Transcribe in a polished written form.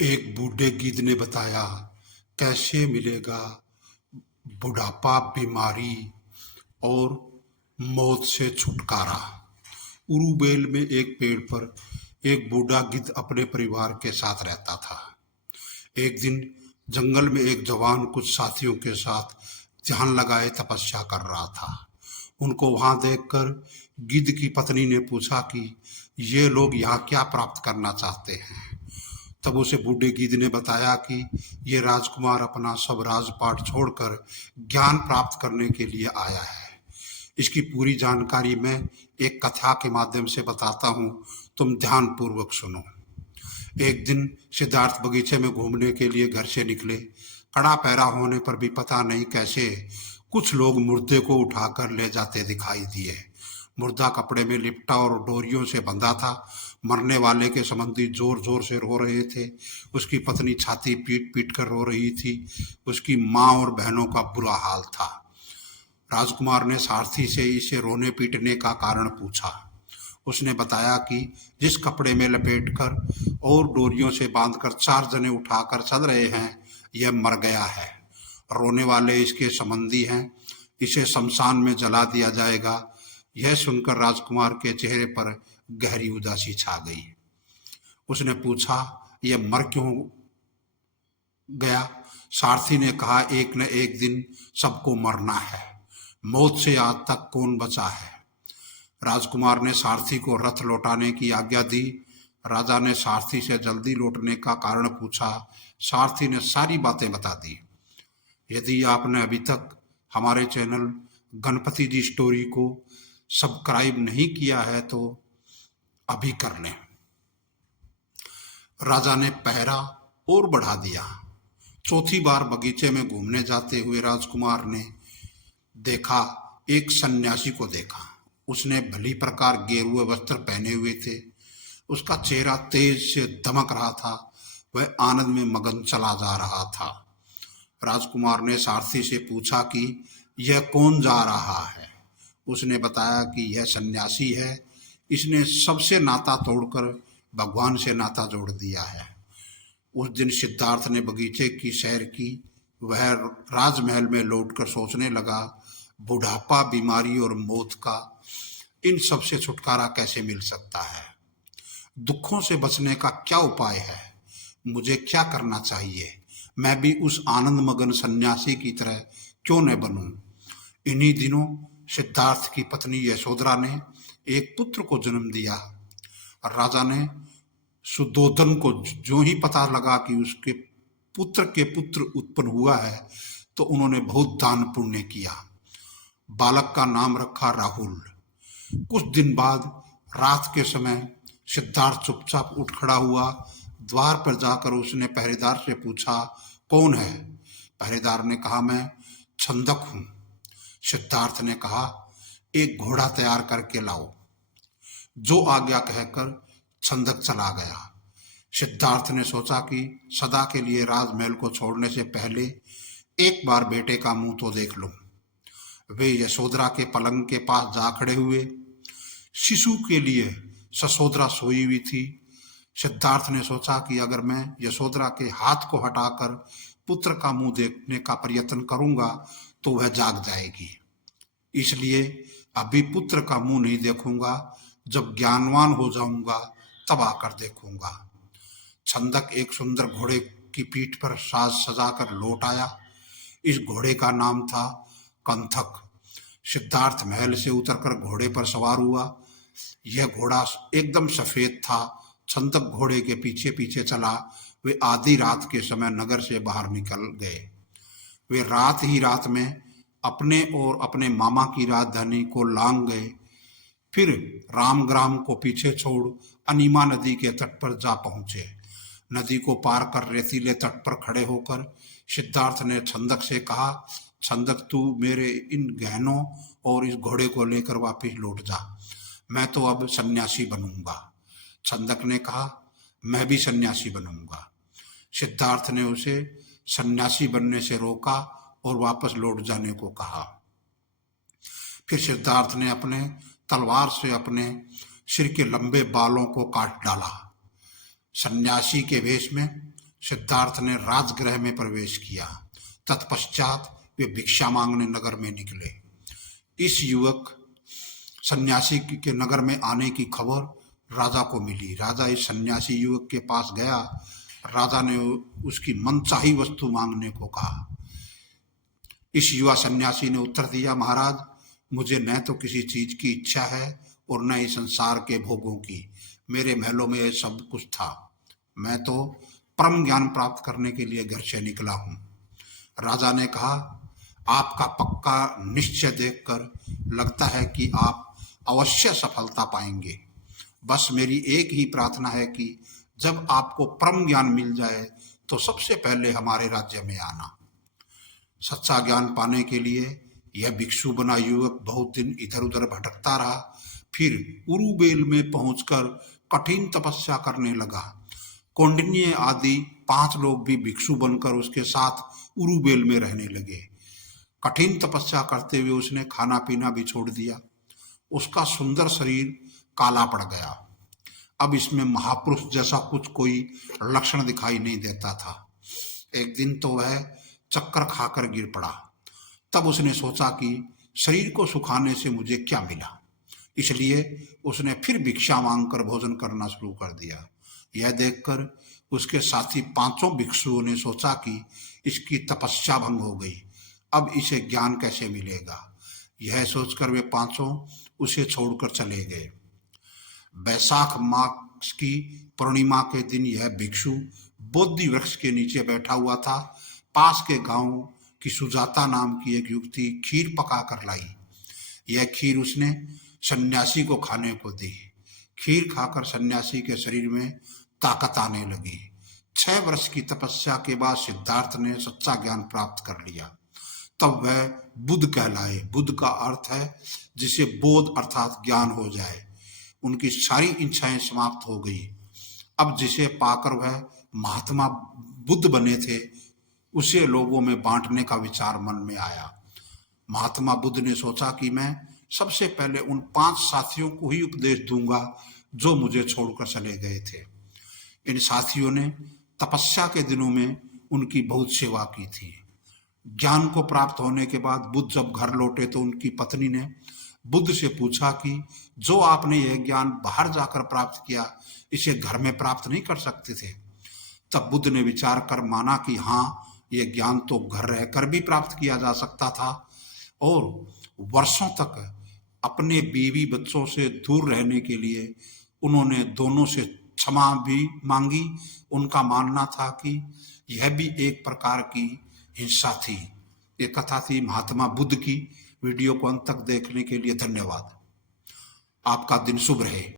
एक बूढ़े गिद्ध ने बताया, कैसे मिलेगा बुढ़ापा, बीमारी और मौत से छुटकारा। उरुबेल में एक पेड़ पर एक बूढ़ा गिद्ध अपने परिवार के साथ रहता था। एक दिन जंगल में एक जवान कुछ साथियों के साथ ध्यान लगाए तपस्या कर रहा था। उनको वहां देखकर गिद्ध की पत्नी ने पूछा कि ये लोग यहाँ क्या प्राप्त करना चाहते हैं। तब उसे बूढ़े गिद्ध ने बताया कि ये राजकुमार अपना सब राजपाट छोड़कर ज्ञान प्राप्त करने के लिए आया है। इसकी पूरी जानकारी मैं एक कथा के माध्यम से बताता हूँ, तुम ध्यान पूर्वक सुनो। एक दिन सिद्धार्थ बगीचे में घूमने के लिए घर से निकले। कड़ा पहरा होने पर भी पता नहीं कैसे कुछ लोग मुर्दे को उठाकर ले जाते दिखाई दिए। मुर्दा कपड़े में लिपटा और डोरियों से बंधा था। मरने वाले के संबंधी जोर जोर से रो रहे थे। उसकी पत्नी छाती पीट पीट कर रो रही थी। उसकी माँ और बहनों का बुरा हाल था। राजकुमार ने सारथी से इसे रोने पीटने का कारण पूछा। उसने बताया कि जिस कपड़े में लपेटकर और डोरियों से बांधकर 4 जने उठाकर चल रहे हैं, यह मर गया है। रोने वाले इसके संबंधी हैं। इसे शमशान में जला दिया जाएगा। यह सुनकर राजकुमार के चेहरे पर गहरी उदासी छा गई। उसने पूछा, यह मर क्यों गया? सारथी ने कहा, एक न एक दिन सबको मरना है। मौत से आज तक कौन बचा है? राजकुमार ने सारथी को रथ लौटाने की आज्ञा दी। राजा ने सारथी से जल्दी लौटने का कारण पूछा। सारथी ने सारी बातें बता दी। यदि आपने अभी तक हमारे चैनल गणपति जी स्टोरी को सब्सक्राइब नहीं किया है तो अभी कर लें। राजा ने पहरा और बढ़ा दिया। चौथी बार बगीचे में घूमने जाते हुए राजकुमार ने देखा, एक सन्यासी को देखा। उसने भली प्रकार गेरुए वस्त्र पहने हुए थे। उसका चेहरा तेज से दमक रहा था। वह आनंद में मगन चला जा रहा था। राजकुमार ने सारथी से पूछा कि यह कौन जा रहा है। उसने बताया कि यह सन्यासी है। इसने सबसे नाता तोड़कर भगवान से नाता जोड़ दिया है। उस दिन सिद्धार्थ ने बगीचे की सैर की। वह राजमहल में लौटकर सोचने लगा, बुढ़ापा, बीमारी और मौत का, इन सब से छुटकारा कैसे मिल सकता है? दुखों से बचने का क्या उपाय है? मुझे क्या करना चाहिए? मैं भी उस आनंद मगन सन्यासी की तरह क्यों न बनूं? इन्हीं दिनों सिद्धार्थ की पत्नी यशोधरा ने एक पुत्र को जन्म दिया। राजा ने सुद्धोधन को जो ही पता लगा कि उसके पुत्र के पुत्र उत्पन्न हुआ है, तो उन्होंने बहुत दान पुण्य किया। बालक का नाम रखा राहुल। कुछ दिन बाद रात के समय सिद्धार्थ चुपचाप उठ खड़ा हुआ। द्वार पर जाकर उसने पहरेदार से पूछा, कौन है? पहरेदार ने कहा, मैं छंदक हूं। सिद्धार्थ ने कहा, एक घोड़ा तैयार करके लाओ। जो आज्ञा कहकर छंदक चला गया। सिद्धार्थ ने सोचा कि सदा के लिए राजमहल को छोड़ने से पहले एक बार बेटे का मुंह तो देख लूं। वे यशोधरा के पलंग के पास जा खड़े हुए। शिशु के लिए ससोदरा सोई हुई थी। सिद्धार्थ ने सोचा कि अगर मैं यशोधरा के हाथ को हटाकर पुत्र का मुंह देखने का प्रयत्न करूंगा तो वह जाग जाएगी। इसलिए अभी पुत्र का मुंह नहीं देखूंगा। जब ज्ञानवान हो जाऊंगा तब आकर देखूंगा। छंदक एक सुंदर घोड़े की पीठ पर साज सजाकर लौट आया। इस घोड़े का नाम था कंथक। सिद्धार्थ महल से उतरकर घोड़े पर सवार हुआ। यह घोड़ा एकदम सफेद था। छंदक घोड़े के पीछे पीछे चला। वे आधी रात के समय नगर से बाहर निकल गए। वे रात ही रात में अपने और अपने मामा की राजधानी को लांग गए। फिर रामग्राम को पीछे छोड़ अनीमा नदी के तट पर जा पहुंचे। नदी को पार कर रेतीले तट पर खड़े होकर सिद्धार्थ ने छंदक से कहा, छंदक, तू मेरे इन गहनों और इस घोड़े को लेकर वापस लौट जा। मैं तो अब सन्यासी बनूंगा। छंदक ने कहा, मैं भी सन्यासी बनूंगा। सिद्धार्थ ने उसे सन्यासी बनने से रोका और वापस लौट जाने को कहा। फिर सिद्धार्थ ने अपने तलवार से अपने सिर के लंबे बालों को काट डाला। सन्यासी के वेश में सिद्धार्थ ने राजगृह में प्रवेश किया। तत्पश्चात वे भिक्षा मांगने नगर में निकले। इस युवक सन्यासी के नगर में आने की खबर राजा को मिली। राजा इस सन्यासी युवक के पास गया। राजा ने उसकी मनचाही वस्तु मांगने को कहा। इस युवा सन्यासी ने उत्तर दिया, महाराज, मुझे न तो किसी चीज की इच्छा है और न ही संसार के भोगों की। मेरे महलों में यह सब कुछ था। मैं तो परम ज्ञान प्राप्त करने के लिए घर से निकला हूं। राजा ने कहा, आपका पक्का निश्चय देखकर लगता है कि आप अवश्य सफलता पाएंगे। बस मेरी एक ही प्रार्थना है कि जब आपको परम ज्ञान मिल जाए तो सबसे पहले हमारे राज्य में आना। सच्चा ज्ञान पाने के लिए यह भिक्षु बना युवक बहुत दिन इधर उधर भटकता रहा। फिर उरुबेल में पहुंचकर कठिन तपस्या करने लगा। कौंडिन्य आदि 5 लोग भी भिक्षु बनकर उसके साथ उरुबेल में रहने लगे। कठिन तपस्या करते हुए उसने खाना पीना भी छोड़ दिया। उसका सुंदर शरीर काला पड़ गया। अब इसमें महापुरुष जैसा कुछ कोई लक्षण दिखाई नहीं देता था। एक दिन तो वह चक्कर खाकर गिर पड़ा। तब उसने सोचा कि शरीर को सुखाने से मुझे क्या मिला, इसलिए उसने फिर भिक्षा मांगकर भोजन करना शुरू कर दिया। यह देखकर उसके साथी 5 भिक्षुओं ने सोचा कि इसकी तपस्या भंग हो गई, अब इसे ज्ञान कैसे मिलेगा। यह सोचकर वे 5 उसे छोड़कर चले गए। बैसाख मास की पूर्णिमा के दिन यह भिक्षु बोधि वृक्ष के नीचे बैठा हुआ था। पास के गांव की सुजाता नाम की एक युवती खीर पका कर लाई। यह खीर उसने सन्यासी को खाने को दी। खीर खाकर सन्यासी के शरीर में ताकत आने लगी। 6 वर्ष की तपस्या के बाद सिद्धार्थ ने सच्चा ज्ञान प्राप्त कर लिया। तब वह बुद्ध कहलाए। बुद्ध का अर्थ है जिसे बोध अर्थात ज्ञान हो जाए। उनकी सारी इच्छाएं समाप्त हो गई। अब जिसे पाकर वह महात्मा बुद्ध बने थे, उसे लोगों में बांटने का विचार मन में आया। महात्मा बुद्ध ने सोचा कि मैं सबसे पहले उन 5 साथियों को ही उपदेश दूंगा जो मुझे छोड़कर चले गए थे। इन साथियों ने तपस्या के दिनों में उनकी बहुत सेवा की थी। ज्ञान को प्राप्त होने के बाद बुद्ध जब घर लौटे तो उनकी पत्नी ने बुद्ध से पूछा कि जो आपने यह ज्ञान बाहर जाकर प्राप्त किया, इसे घर में प्राप्त नहीं कर सकते थे। तब बुद्ध ने विचार कर माना कि हाँ, यह ज्ञान तो घर रहकर भी प्राप्त किया जा सकता था, और वर्षों तक अपने बीवी बच्चों से दूर रहने के लिए उन्होंने दोनों से क्षमा भी मांगी। उनका मानना था कि यह भी एक प्रकार की हिंसा थी। ये कथा थी महात्मा बुद्ध की। वीडियो को अंत तक देखने के लिए धन्यवाद। आपका दिन शुभ रहे।